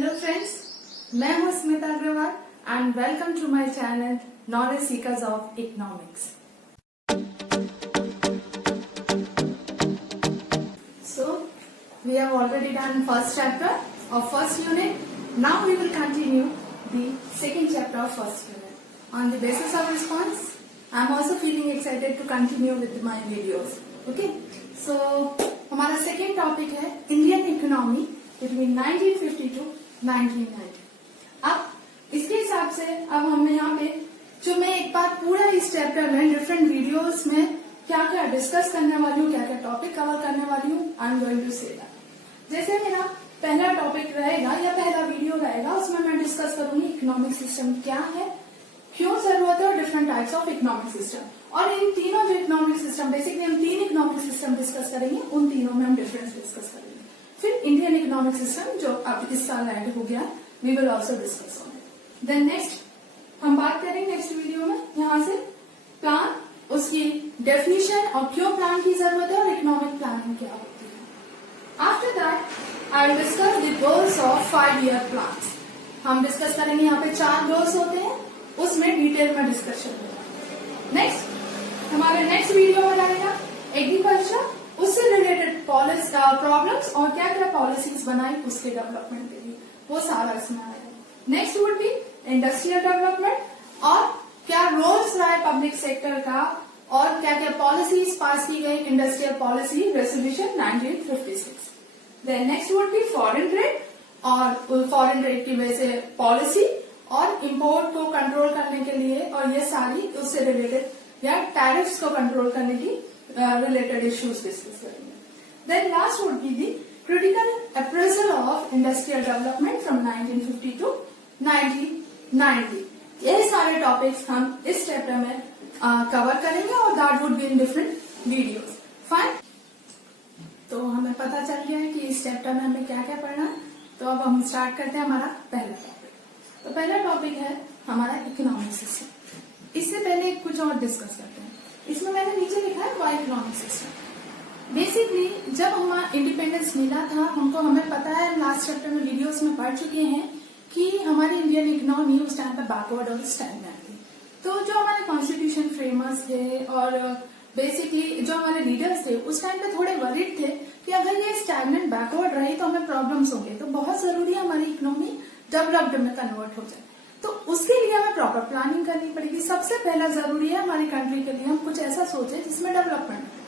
Hello friends, मैं हूं Smita Agrawal and welcome to my channel knowledge seekers of economics. So we have already done first chapter of first unit. Now we will continue the second chapter of first unit. On the basis of response, I am also feeling excited to continue with my videos. Okay, so हमारा second topic है Indian economy between 1950 to 1990. अब इसके हिसाब से अब हम यहाँ पे जो मैं एक बार पूरा इस चैप्टर में डिफरेंट वीडियोस में क्या क्या डिस्कस करने वाली हूँ, क्या क्या टॉपिक कवर करने वाली हूँ, I am going to say that. जैसे मेरा पहला टॉपिक रहेगा या पहला वीडियो रहेगा, उसमें मैं डिस्कस करूंगी इकोनॉमिक सिस्टम क्या है, क्यों जरूरत है और different types of economic system. और इन तीनों जो इकोनॉमिक सिस्टम, बेसिकली हम 3 इकोनॉमिक सिस्टम डिस्कस करेंगे, उन तीनों में हम डिफरेंस डिस्कस करेंगे। फिर इंडियन इकोनॉमिक सिस्टम जो अब इस साल ऐड हो गया, we will also discuss on it. Then next हम बात करेंगे नेक्स्ट वीडियो में यहाँ से प्लान, उसकी डेफिनेशन और क्यों प्लान की जरूरत है और इकोनॉमिक प्लानिंग क्या होती है। After that I will discuss the goals of 5-year plans. हम डिस्कस करेंगे यहाँ पे 4 गोल्स होते हैं, उसमें डिटेल में डिस्कशन होगा। नेक्स्ट हमारे नेक्स्ट वीडियो में रहेगा एग्रीकल्चर, उससे रिलेटेड प्रॉब्लम्स और क्या क्या पॉलिसीज बनाई उसके डेवलपमेंट के लिए, वो सारा इसमें आएगा। Next would B industrial development और क्या रोल्स रहा है पब्लिक सेक्टर का और क्या क्या पॉलिसीज पास की गई, industrial policy resolution 1956। Then next would be foreign trade और फॉरेन ट्रेड की वजह से पॉलिसी और इम्पोर्ट को कंट्रोल करने के लिए और ये सारी उससे रिलेटेड या टैरिफ्स को कंट्रोल करने की रिलेटेड इश्यूज डिस्कस करेंगे। Then last would be the critical appraisal of industrial development from 1950 to 1990। ये सारे टॉपिक्स हम इस चैप्टर में कवर करेंगे और that would be in different videos. Fine, तो हमें पता चल गया है कि इस चैप्टर में हमें क्या क्या पढ़ना है। तो अब हम स्टार्ट करते हैं हमारा पहला टॉपिक। तो पहला टॉपिक है हमारा इकोनॉमिक सिस्टम। इससे पहले कुछ और डिस्कस करते हैं। इसमें मैंने नीचे लिखा है वाई इकोनॉमिक सिस्टम। बेसिकली जब हमारा इंडिपेंडेंस मिला था, हमें पता है, लास्ट चैप्टर में वीडियोस में पढ़ चुके हैं कि हमारी इंडियन इकोनॉमी उस टाइम पर बैकवर्ड और स्टैग्नेंट थी। तो जो हमारे कॉन्स्टिट्यूशन फ्रेमर्स थे और बेसिकली जो हमारे लीडर्स थे उस टाइम पे थोड़े वरीड थे कि अगर ये स्टैग्नेंट बैकवर्ड रही तो हमें प्रॉब्लम्स होंगे, तो बहुत जरूरी है हमारी इकोनॉमी डेवलप्ड में कन्वर्ट हो जाए। तो उसके लिए हमें प्रॉपर प्लानिंग करनी पड़ेगी। सबसे पहला जरूरी है हमारी कंट्री के लिए हम कुछ ऐसा सोचे जिसमें डेवलपमेंट हो।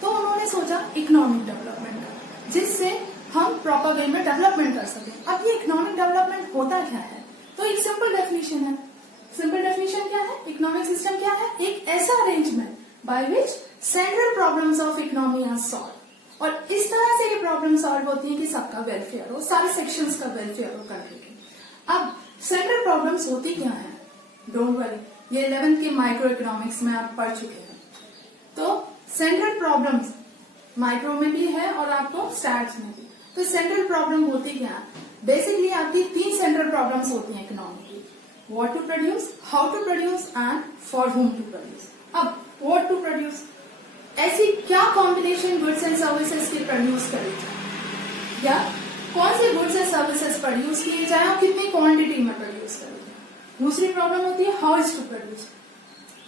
तो उन्होंने सोचा इकोनॉमिक डेवलपमेंट का, जिससे हम प्रॉपर वे में डेवलपमेंट कर सकें। अब ये इकोनॉमिक डेवलपमेंट होता क्या है, तो एक सिंपल डेफिनेशन है। सिंपल डेफिनेशन क्या है, इकोनॉमिक सिस्टम क्या है, एक ऐसा arrangement by which central problems of economy are solve. और इस तरह से ये प्रॉब्लम सॉल्व होती है कि सबका वेलफेयर हो, सारे सेक्शंस का वेलफेयर हो कंट्री के। अब सेंट्रल प्रॉब्लम्स होती क्या है, डोंट वरी, ये 11th के माइक्रो इकोनॉमिक्स में आप पढ़ चुके हैं। तो सेंट्रल प्रॉब्लम्स माइक्रो में भी है और आपको स्टैट्स में भी। तो सेंट्रल प्रॉब्लम होती क्या है, बेसिकली आपकी 3 सेंट्रल प्रॉब्लम्स होती हैं इकोनॉमी की, what to produce, how to produce and for whom to produce. अब व्हाट टू प्रोड्यूस, ऐसी क्या कॉम्बिनेशन गुड्स एंड सर्विसेज की प्रोड्यूस करी जाए या कौन से गुड्स एंड सर्विसेज प्रोड्यूस किए जाए और कितनी क्वांटिटी में प्रोड्यूस करें। दूसरी प्रॉब्लम होती है हाउ इज टू प्रोड्यूस,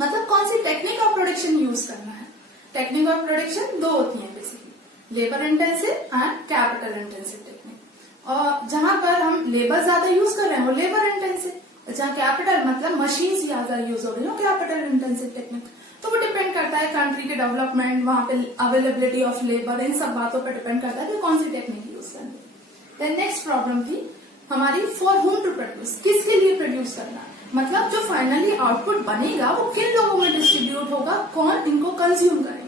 मतलब कौन सी टेक्निक ऑफ प्रोडक्शन यूज करना है। टेक्निक ऑफ प्रोडक्शन 2 होती है basically, labour intensive and capital intensive technique. और जहां पर हम लेबर ज्यादा यूज कर रहे हैं वो लेबर इंटेंसिव, जहाँ कैपिटल मतलब मशीन ज्यादा यूज हो रही है कैपिटल इंटेंसिव टेक्निक। तो वो डिपेंड करता है कंट्री के डेवलपमेंट, वहां पे अवेलेबिलिटी ऑफ लेबर, इन सब बातों पर डिपेंड करता है कि कौन सी टेक्निक यूज करनी है। देन नेक्स्ट प्रॉब्लम थी हमारी फॉर हुम टू प्रोड्यूस, किसके लिए प्रोड्यूस करना है, मतलब जो फाइनली आउटपुट बनेगा वो किन लोगों में डिस्ट्रीब्यूट होगा, कौन इनको कंज्यूम करेंगे।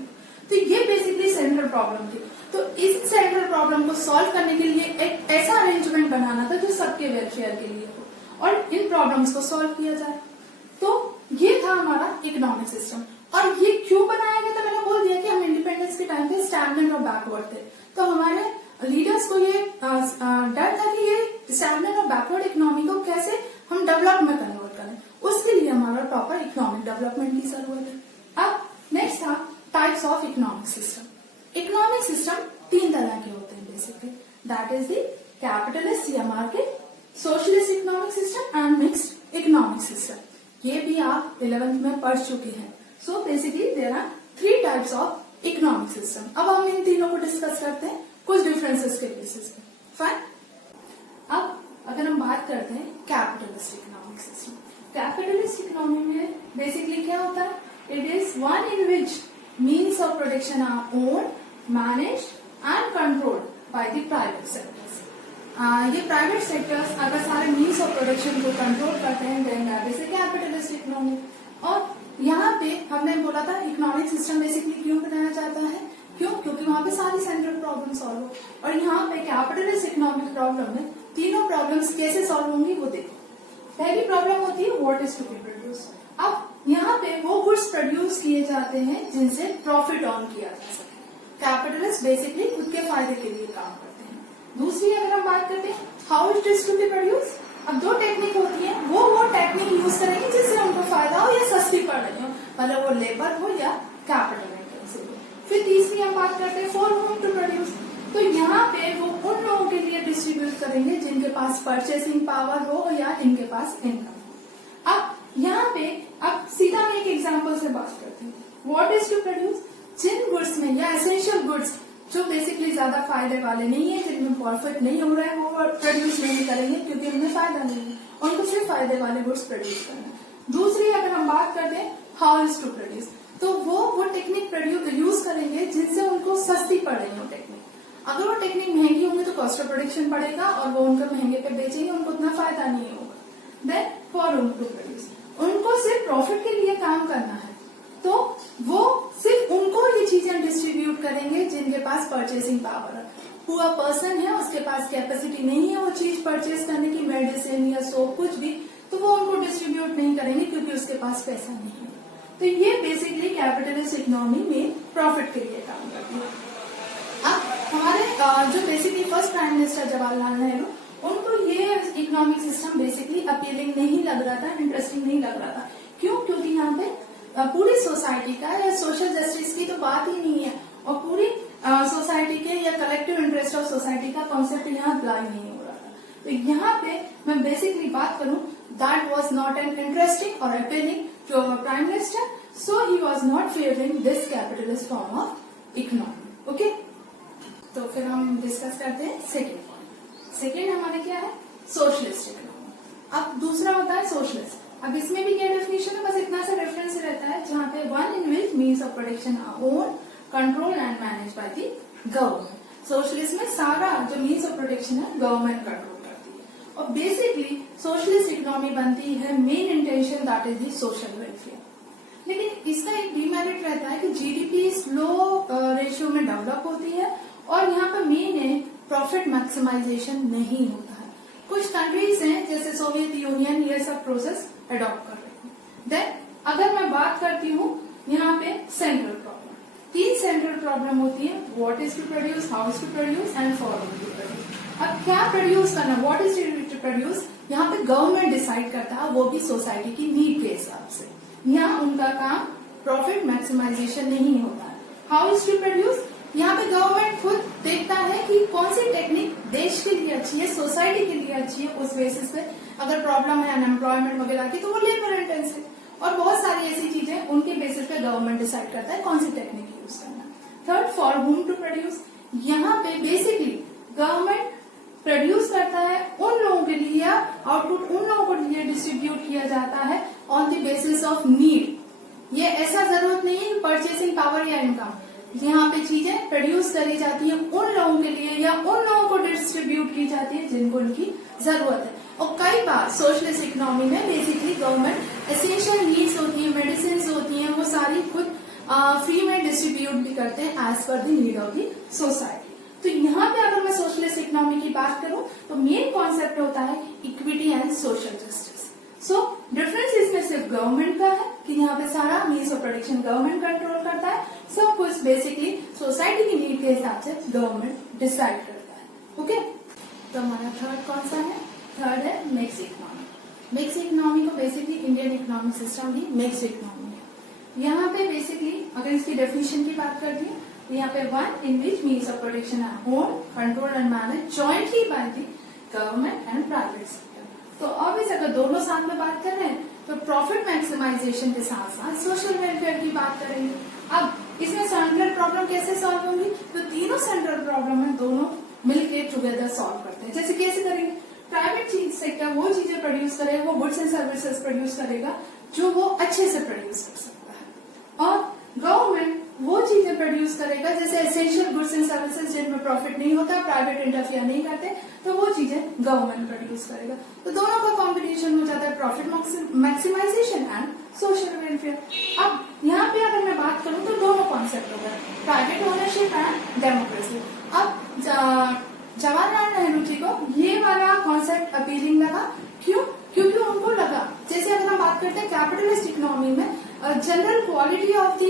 तो ये बेसिकली सेंट्रल प्रॉब्लम थी। तो इस सेंट्रल प्रॉब्लम को सॉल्व करने के लिए एक ऐसा अरेंजमेंट बनाना था जो सबके वेलफेयर के लिए हो और इन प्रॉब्लम्स को सॉल्व किया जाए। तो ये था हमारा इकोनॉमिक सिस्टम। और ये क्यों बनाया गया था, मैंने बोल दिया कि हम इंडिपेंडेंस के टाइम पे स्टैग्नेंट और बैकवर्ड थे। तो हमारे लीडर्स को ये डर था कि ये स्टैग्नेंट और बैकवर्ड इकोनॉमी को कैसे हम डेवलप में कन्वर्ट करें, उसके लिए हमारा प्रॉपर इकोनॉमिक डेवलपमेंट की जरूरत है। अब नेक्स्ट था types of economic system. Economic system 3 तरह के होते हैं basically, that is the capitalist या मार्केट, इकोनॉमिक सिस्टम, ये भी आप 11th में पढ़ चुके हैं. So basically there are 3 types of economic system. अब हम इन तीनों को डिस्कस करते हैं कुछ डिफरेंसेस के बेसिस पे. फाइन. अब अगर हम बात करते हैं capitalist economic system. Capitalist economy में बेसिकली क्या होता है? It is one in which means of production are own, managed and controlled by the private sectors. ये प्राइवेट सेक्टर्स अगर सारे मीन्स ऑफ प्रोडक्शन को कंट्रोल करते हैं then that is a capitalist economy. और यहाँ पे हमने बोला था इकोनॉमिक सिस्टम बेसिकली क्यों बनाया जाता है? क्योंकि वहां पे सारी सेंट्रल प्रॉब्लम सॉल्व हो. और यहाँ पे कैपिटलिस्ट इकोनॉमिक प्रॉब्लम में तीनों प्रॉब्लम्स कैसे सॉल्व होंगी वो देखो. पहली प्रॉब्लम होती है what is to be produce. अब यहाँ पे वो गुड्स प्रोड्यूस किए जाते हैं जिनसे प्रॉफिट अर्न किया जा सके. कैपिटलिस्ट बेसिकली खुद के फायदे के लिए काम करते हैं. दूसरी अगर हम बात करते हैं how it is to be produce. अब 2 टेक्निक होती है, वो टेक्निक यूज करेंगे जिससे उनको फायदा हो या सस्ती पड़ रही हो, मतलब वो लेबर हो या कैपिटल इंटेंसिव हो. फिर तीसरी हम बात करते हैं फॉर होम टू प्रोड्यूस. तो यहाँ पे वो उन लोगों के लिए डिस्ट्रीब्यूट करेंगे जिनके पास परचेसिंग पावर हो या इनके पास इनकम हो. अब यहाँ पे अब सीधा मैं एक एग्जांपल से बात करती हूँ. What is to produce. जिन गुड्स में या एसेंशियल गुड्स जो बेसिकली ज्यादा फायदे वाले नहीं है, जिनमें प्रॉफिट नहीं हो रहा है, वो प्रोड्यूस नहीं करेंगे क्योंकि उनमें फायदा नहीं है. उनको सिर्फ फायदे वाले गुड्स प्रोड्यूस करना है. दूसरी अगर हम बात करते हैं हाउ इज टू प्रोड्यूस, तो वो टेक्निक यूज करेंगे जिनसे उनको सस्ती पड़ रही हो टेक्निक. अगर वो टेक्निक महंगी होंगी तो कॉस्ट ऑफ प्रोडक्शन बढ़ेगा और वो उनको महंगे पे बेचेंगे, उनको उतना फायदा नहीं होगा. Then for whom to produce, उनको सिर्फ प्रॉफिट के लिए काम करना है तो वो सिर्फ उनको ये चीजें डिस्ट्रीब्यूट करेंगे जिनके पास परचेसिंग पावर है. पुअर पर्सन है, उसके पास कैपेसिटी नहीं है वो चीज परचेज करने की, मेडिसिन या सोप कुछ भी, तो वो उनको डिस्ट्रीब्यूट नहीं करेंगे क्योंकि उसके पास पैसा नहीं है. तो ये बेसिकली कैपिटलिस्ट इकोनॉमी में प्रॉफिट के लिए काम करती है. अब हमारे जो basically first prime minister Jawaharlal Nehru, उनको ये इकोनॉमिक सिस्टम बेसिकली अपीलिंग नहीं लग रहा था, इंटरेस्टिंग नहीं लग रहा था. क्यों? क्योंकि यहाँ पे पूरी सोसाइटी का या सोशल जस्टिस की तो बात ही नहीं है और पूरी सोसाइटी के या कलेक्टिव इंटरेस्ट ऑफ सोसाइटी का कॉन्सेप्ट यहाँ अप्लाई नहीं हो रहा था. तो यहाँ पे मैं बेसिकली बात करूं that was not an interesting और appealing to our prime minister, so he was not favouring this capitalist form of economy. Okay, तो फिर हम डिस्कस करते हैं सेकेंड पॉइंट. सेकेंड हमारे क्या है? Socialist economy. अब दूसरा होता है सोशलिस्ट. अब इसमें भी क्या डेफिनेशन है? बस इतना सा रेफरेंस रहता है जहाँ पे one in which means of production are own, control and manage by the government. Socialist में सारा जो मीन्स ऑफ प्रोडक्शन है गवर्नमेंट कंट्रोल करती है. और बेसिकली सोशलिस्ट इकोनॉमी बनती है main intention that is the social welfare. लेकिन इसका एक डिमेरिट रहता है कि जीडीपी स्लो रेशियो में डेवलप होती है और यहाँ पर मेन है प्रॉफिट मैक्सिमाइजेशन नहीं होता है. कुछ कंट्रीज हैं जैसे सोवियत यूनियन ये सब प्रोसेस अडॉप्ट कर रही है. देन अगर मैं बात करती हूँ यहाँ पे सेंट्रल प्रॉब्लम, 3 सेंट्रल प्रॉब्लम होती है. What is to produce, how is to produce and for whom to produce. अब क्या प्रोड्यूस करना, व्हाट इज टू प्रोड्यूस, यहाँ पे गवर्नमेंट डिसाइड करता है, वो भी सोसाइटी की नीड के हिसाब से. यहाँ उनका काम प्रॉफिट मैक्सिमाइजेशन नहीं होता है. हाउ इज टू प्रोड्यूस, यहाँ पे गवर्नमेंट खुद देखता है कि कौन सी टेक्निक देश के लिए अच्छी है, सोसाइटी के लिए अच्छी है. उस बेसिस पे अगर प्रॉब्लम है अनएम्प्लॉयमेंट वगैरह की तो वो लेबर इंटेंसिव और बहुत सारी ऐसी चीजें उनके बेसिस पे गवर्नमेंट डिसाइड करता है कौन सी टेक्निक यूज करना. Third for whom to produce, यहाँ पे बेसिकली गवर्नमेंट प्रोड्यूस करता है उन लोगों के लिए या आउटपुट उन लोगों के लिए डिस्ट्रीब्यूट किया जाता है on the basis of need. ये ऐसा जरूरत नहीं है परचेसिंग पावर या इनकम. यहाँ पे चीजें प्रोड्यूस करी जाती है उन लोगों के लिए या उन लोगों को डिस्ट्रीब्यूट की जाती है जिनको उनकी जरूरत है. और कई बार सोशलिस्ट इकोनॉमी में बेसिकली गवर्नमेंट एसेंशियल नीड्स होती है, मेडिसिन होती हैं, वो सारी खुद फ्री में डिस्ट्रीब्यूट भी करते हैं as per the need of the society. तो यहाँ पे अगर मैं सोशलिस्ट इकोनॉमी की बात करूं तो मेन कॉन्सेप्ट होता है equity and social justice. So difference इसमें सिर्फ गवर्नमेंट का है कि यहाँ पे सारा means of production government control करता है, सब कुछ बेसिकली सोसाइटी की नीड के हिसाब से गवर्नमेंट डिसाइड करता है. ओके, तो हमारा थर्ड कौन सा है? थर्ड है मिक्स इकोनॉमी. मिक्स इकोनॉमी को बेसिकली इंडियन इकोनॉमिक सिस्टम भी मिक्स इकोनॉमी है. यहाँ पे बेसिकली अगर इसकी डेफिनेशन की बात करती है तो यहाँ पे one in which means of production are own, control and manage jointly by the government and private sector. तो ऑब्वियस अगर दोनों साथ में बात कर रहे हैं तो प्रॉफिट मैक्सिमाइजेशन के साथ साथ सोशल वेलफेयर की बात करेंगे। अब इसमें सेंट्रल प्रॉब्लम कैसे सॉल्व होंगी, तो तीनों सेंट्रल प्रॉब्लम है दोनों मिलके टुगेदर सॉल्व करते हैं। जैसे कैसे करेंगे, प्राइवेट चीज सेक्टर वो चीजें प्रोड्यूस करेगा, वो गुड्स एंड सर्विसेज प्रोड्यूस करेगा जो वो अच्छे से प्रोड्यूस कर सकता है, और गवर्नमेंट वो चीजें प्रोड्यूस करेगा जैसे एसेंशियल गुड्स एंड सर्विसेज जिनमें प्रॉफिट नहीं होता, प्राइवेट इंटरफियर नहीं करते, तो वो चीजें गवर्नमेंट प्रोड्यूस करेगा। तो दोनों का कॉम्बिनेशन हो जाता है profit maximisation and social welfare. अब यहाँ पे अगर मैं बात करूँ तो दोनों कॉन्सेप्ट हो गए, प्राइवेट ओनरशिप एंड डेमोक्रेसी। अब जवाहरलाल नेहरू जी को ये वाला कॉन्सेप्ट अपीलिंग लगा, क्यों? क्योंकि उनको लगा जैसे अगर हम बात करते हैं कैपिटलिस्ट इकोनॉमी में general quality of the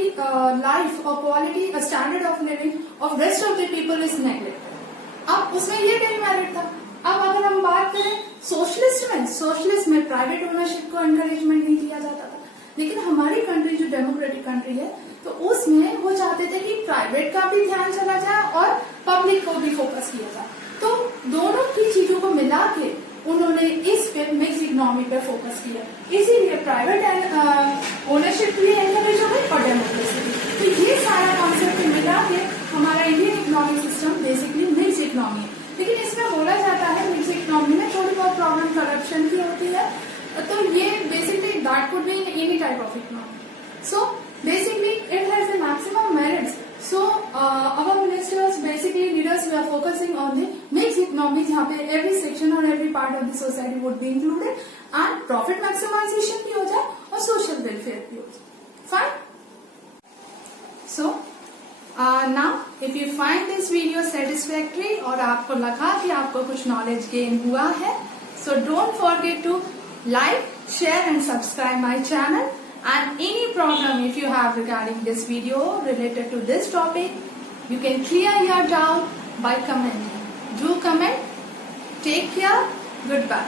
life और quality standard of living of rest of the people is neglected. अब उसमें ये डेमेरिट था। अब अगर हम बात करें सोशलिस्ट में प्राइवेट ओनरशिप को एनकरेजमेंट नहीं किया जाता था, लेकिन हमारी कंट्री जो डेमोक्रेटिक कंट्री है तो उसमें वो चाहते थे कि प्राइवेट का भी ध्यान चला जाए और पब्लिक को भी फोकस किया जाए। तो दोनों की चीजों को मिला के उन्होंने इस पे मिक्स इकोनॉमी पे फोकस किया, इसीलिए प्राइवेट ओनरशिप भी एनकरेज हो गई और डेमोक्रेसी भी। तो ये सारा कॉन्सेप्ट मिला के हमारा Indian economic system basically mix economy है। लेकिन इसमें बोला जाता है मिक्स इकोनॉमी में थोड़ी बहुत प्रॉब्लम करप्शन की होती है, तो ये basically that could be in any type of economy. So basically it has the maximum merits. So our ministers, basically leaders, we are focusing on the mixed economy, जहाँ पे every section or every part of the society would be included and profit maximization भी हो जाए और social welfare भी हो जाए। Fine. So now if you find this video satisfactory और आपको लगा कि आपको कुछ knowledge gain हुआ है, so don't forget to like, share and subscribe my channel. And any problem if you have regarding this video related to this topic, you can clear your doubt by commenting. Do comment. Take care. Goodbye.